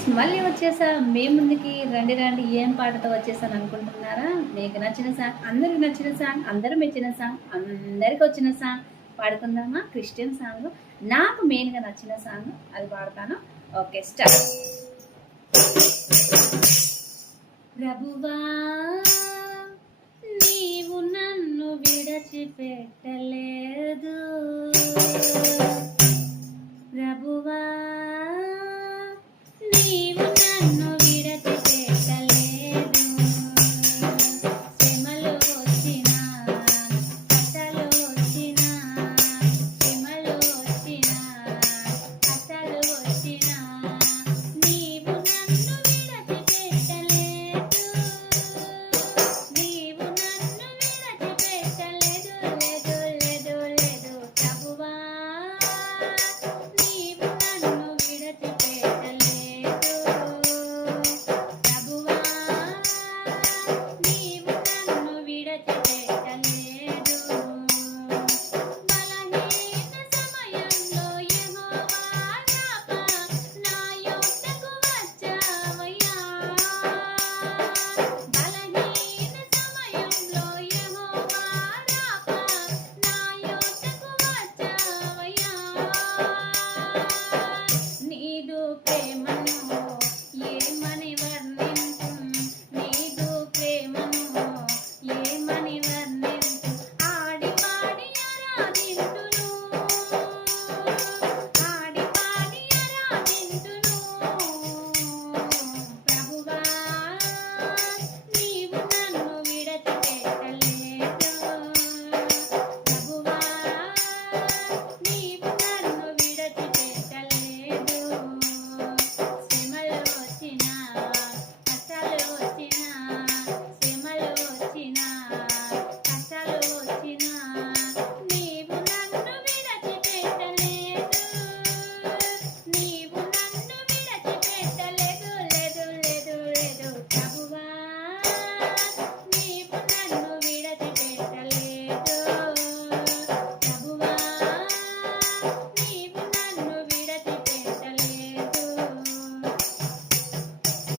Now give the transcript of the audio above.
Friends, మళ్ళీ వచ్చేసా మీ ముందుకి. రండి రండి, ఏం పాటతో వచ్చేసాను అనుకుంటున్నారా? మీకు నచ్చిన సాంగ్, అందరికి నచ్చిన సాంగ్, అందరూ మెచ్చిన సాంగ్, అందరికి వచ్చిన సాంగ్ పాడుకుందామా? క్రిస్టియన్ సాంగ్, నాకు మెయిన్గా నచ్చిన సాంగ్ అది పాడతాను. Okay, start. ప్రభువా నీవు నన్ను విడచిపెట్టలేదు,